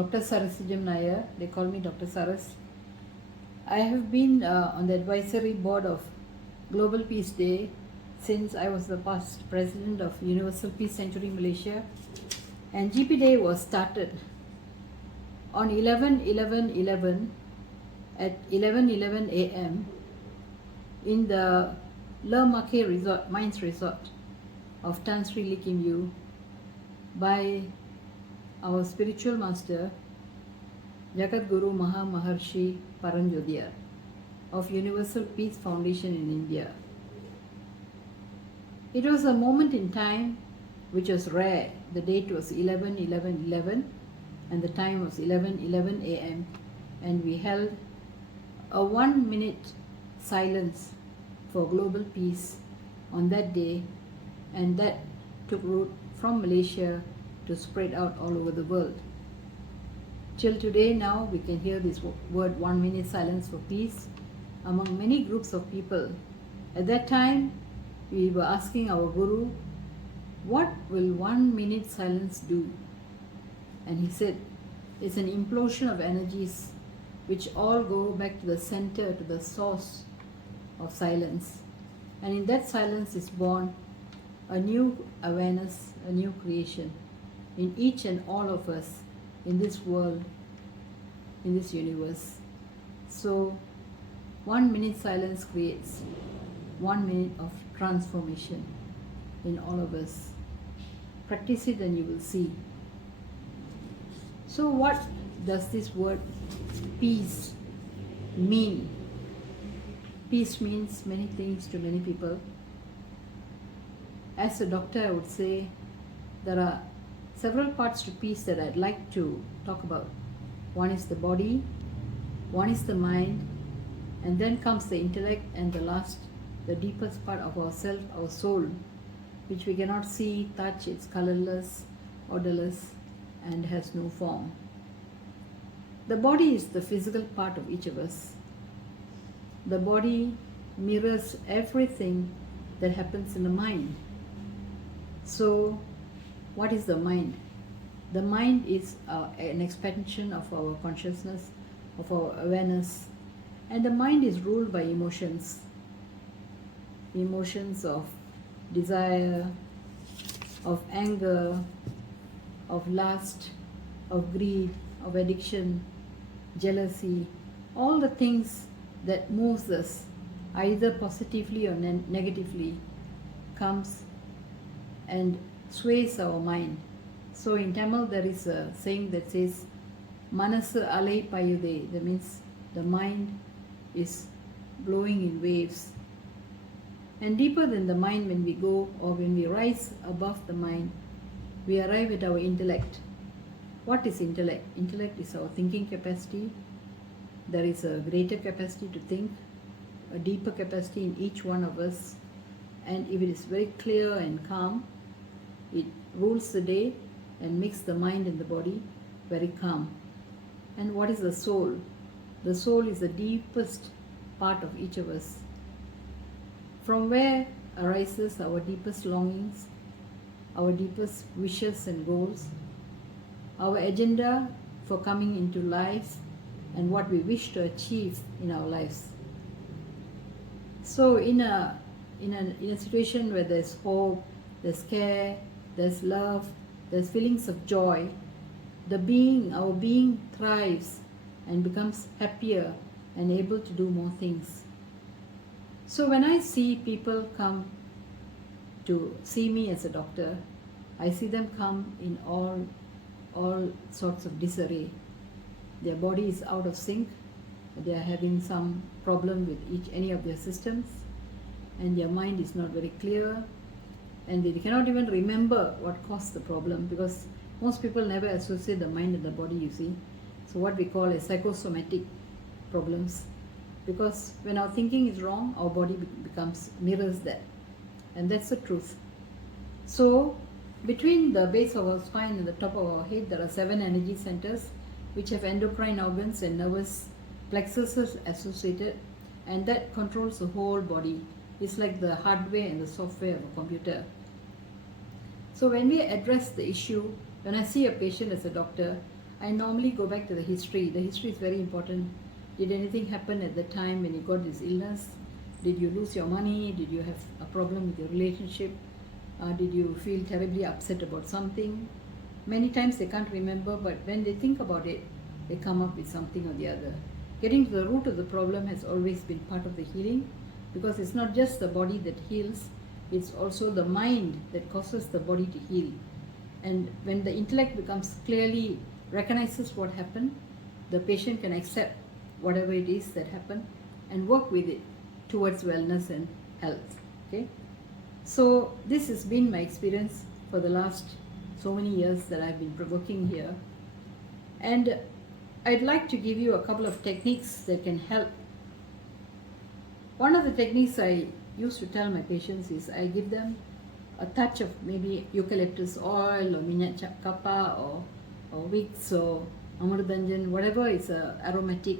Dr. Sarasijam Nair. They call me Dr. Saras. I have been on the advisory board of Global Peace Day since I was the past president of Universal Peace Sanctuary Malaysia, and GP Day was started on 11/11/11 at 11:11 a.m. in the Le Maquet Resort, Mines Resort of Tan Sri Lee Kim Yew by our spiritual master Jagat Guru Maha Maharshi Paranjodhya of Universal Peace Foundation in India. It was a moment in time which was rare. The date was 11/11/11 and the time was 11:11 a.m. and we held a 1-minute silence for global peace on that day, and that took root from Malaysia to spread out all over the world. Till today now we can hear this word 1-minute silence for peace among many groups of people. At that time we were asking our Guru, what will 1-minute silence do? And he said, it's an implosion of energies which all go back to the center, to the source of silence. And in that silence is born a new awareness, a new creation in each and all of us, in this world, in this universe. So 1-minute silence creates 1 minute of transformation in all of us. Practice it and you will see. So what does this word peace mean? Peace means many things to many people. As a doctor, I would say there are several parts to peace that I'd like to talk about. One is the body, one is the mind, and then comes the intellect, and the last, the deepest part of ourself, our soul, which we cannot see, touch. It's colorless, odorless, and has no form. The body is the physical part of each of us. The body mirrors everything that happens in the mind. So, what is the mind? The mind is an expansion of our consciousness, of our awareness, and the mind is ruled by emotions. Emotions of desire, of anger, of lust, of greed, of addiction, jealousy, all the things that moves us either positively or negatively comes and sways our mind. So in Tamil there is a saying that says Manasu alai payude. That means the mind is blowing in waves. And deeper than the mind, when we go, or when we rise above the mind, we arrive at our intellect. What is intellect? Intellect is our thinking capacity. There is a greater capacity to think, a deeper capacity in each one of us. And if it is very clear and calm, it rules the day and makes the mind and the body very calm. And what is the soul? The soul is the deepest part of each of us, from where arises our deepest longings, our deepest wishes and goals, our agenda for coming into life, and what we wish to achieve in our lives. So in a situation where there's hope, there's care, there's love, there's feelings of joy, our being thrives and becomes happier and able to do more things. So when I see people come to see me as a doctor, I see them come in all sorts of disarray. Their body is out of sync, they are having some problem with any of their systems, and their mind is not very clear, and they cannot even remember what caused the problem, because most people never associate the mind and the body, you see. So what we call as psychosomatic problems, because when our thinking is wrong, our body mirrors that, and that's the truth. So between the base of our spine and the top of our head, there are 7 energy centers which have endocrine organs and nervous plexuses associated, and that controls the whole body. It's like the hardware and the software of a computer. So when we address the issue, when I see a patient as a doctor, I normally go back to the history. The history is very important. Did anything happen at the time when you got this illness? Did you lose your money? Did you have a problem with your relationship? Did you feel terribly upset about something? Many times they can't remember, but when they think about it, they come up with something or the other. Getting to the root of the problem has always been part of the healing, because it's not just the body that heals, it's also the mind that causes the body to heal. And when the intellect becomes clearly recognizes what happened, the patient can accept whatever it is that happened and work with it towards wellness and health. Okay, so this has been my experience for the last so many years that I've been working here, and I'd like to give you a couple of techniques that can help. One of the techniques I used to tell my patients is I give them a touch of maybe eucalyptus oil or minyak kappa or wicks or amurdanjan, whatever is aromatic,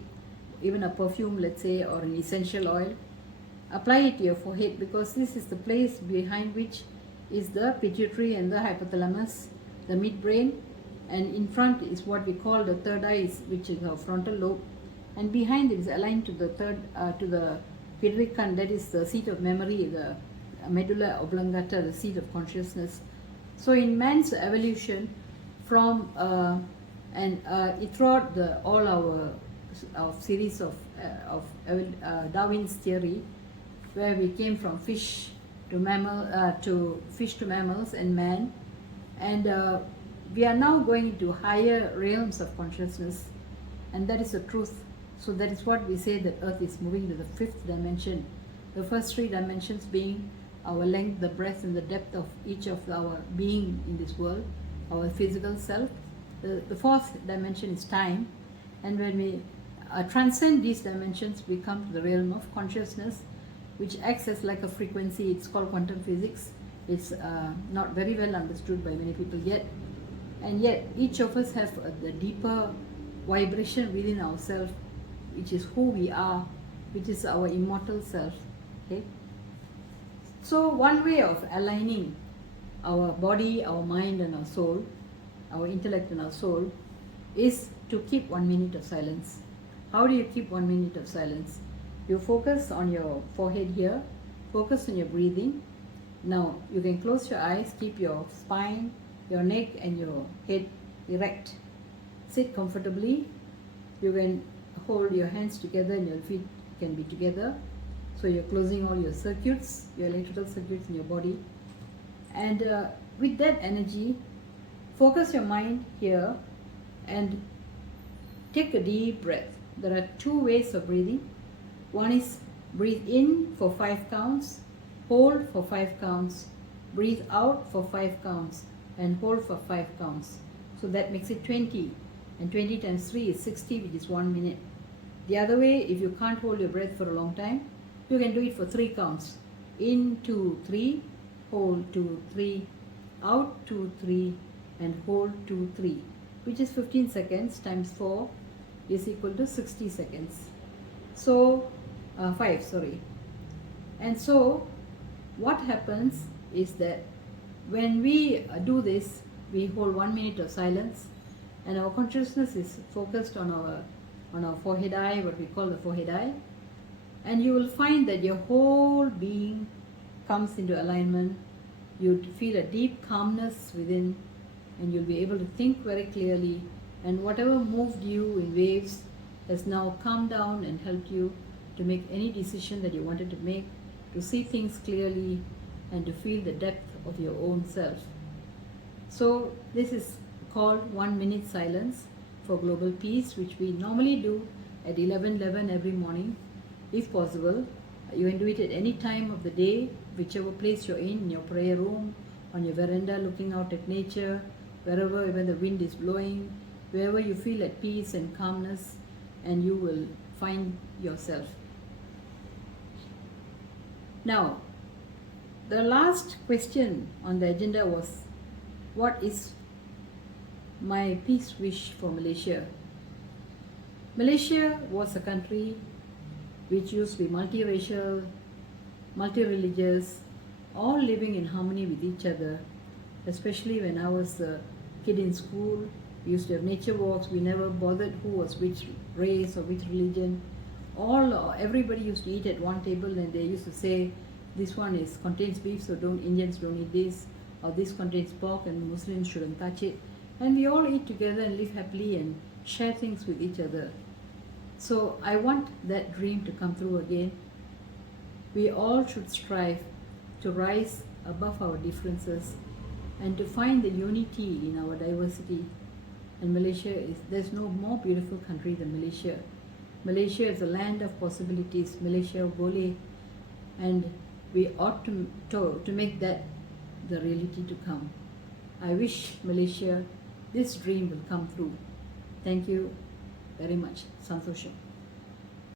even a perfume, let's say, or an essential oil. Apply it to your forehead, because this is the place behind which is the pituitary and the hypothalamus, the midbrain, and in front is what we call the third eye, which is our frontal lobe, and behind it is aligned to the pituitary, that is the seat of memory, the medulla oblongata, the seat of consciousness. So in man's evolution, from throughout all our series of Darwin's theory, where we came from fish to mammals and man, and we are now going into higher realms of consciousness, and that is the truth. So that is what we say, that Earth is moving to the fifth dimension. The first three dimensions being our length, the breadth, and the depth of each of our being in this world, our physical self. The fourth dimension is time, and when we transcend these dimensions, we come to the realm of consciousness, which acts as like a frequency. It's called quantum physics. It's not very well understood by many people yet, and yet each of us have the deeper vibration within ourselves, which is who we are, which is our immortal self. Okay. So one way of aligning our body, our mind and our soul, our intellect and our soul, is to keep 1 minute of silence. How do you keep 1 minute of silence? You focus on your forehead here, focus on your breathing. Now you can close your eyes, keep your spine, your neck and your head erect. Sit comfortably. You can hold your hands together and your feet can be together. So you're closing all your circuits, your electrical circuits in your body. And with that energy, focus your mind here and take a deep breath. There are two ways of breathing. One is breathe in for 5 counts, hold for 5 counts, breathe out for 5 counts, and hold for 5 counts. So that makes it 20. And 20 times 3 is 60, which is 1 minute. The other way, if you can't hold your breath for a long time, you can do it for 3 counts. In 2, 3, hold 2, 3, out 2, 3, and hold 2, 3, which is 15 seconds times 4 is equal to 60 seconds. So 5, sorry. And so what happens is that when we do this, we hold 1 minute of silence, and our consciousness is focused on our forehead eye, what we call the forehead eye, and you will find that your whole being comes into alignment. You'd feel a deep calmness within, and you'll be able to think very clearly, and whatever moved you in waves has now calmed down and helped you to make any decision that you wanted to make, to see things clearly and to feel the depth of your own self. So this is called 1 minute silence for global peace, which we normally do at 11:11 every morning. If possible, you can do it at any time of the day, whichever place you're in your prayer room, on your veranda looking out at nature, wherever, when the wind is blowing, wherever you feel at peace and calmness, and you will find yourself. Now, the last question on the agenda was, what is my peace wish for Malaysia? Malaysia was a country which used to be multiracial, multi-religious, all living in harmony with each other, especially when I was a kid in school. We used to have nature walks. We never bothered who was which race or which religion. Everybody used to eat at one table, and they used to say, this one contains beef, so Indians don't eat this, or this contains pork and Muslims shouldn't touch it. And we all eat together and live happily and share things with each other. So I want that dream to come through again. We all should strive to rise above our differences and to find the unity in our diversity. And there's no more beautiful country than Malaysia. Malaysia is a land of possibilities. Malaysia boleh, and we ought to make that the reality to come. I wish Malaysia, this dream will come through. Thank you very much. Santosham.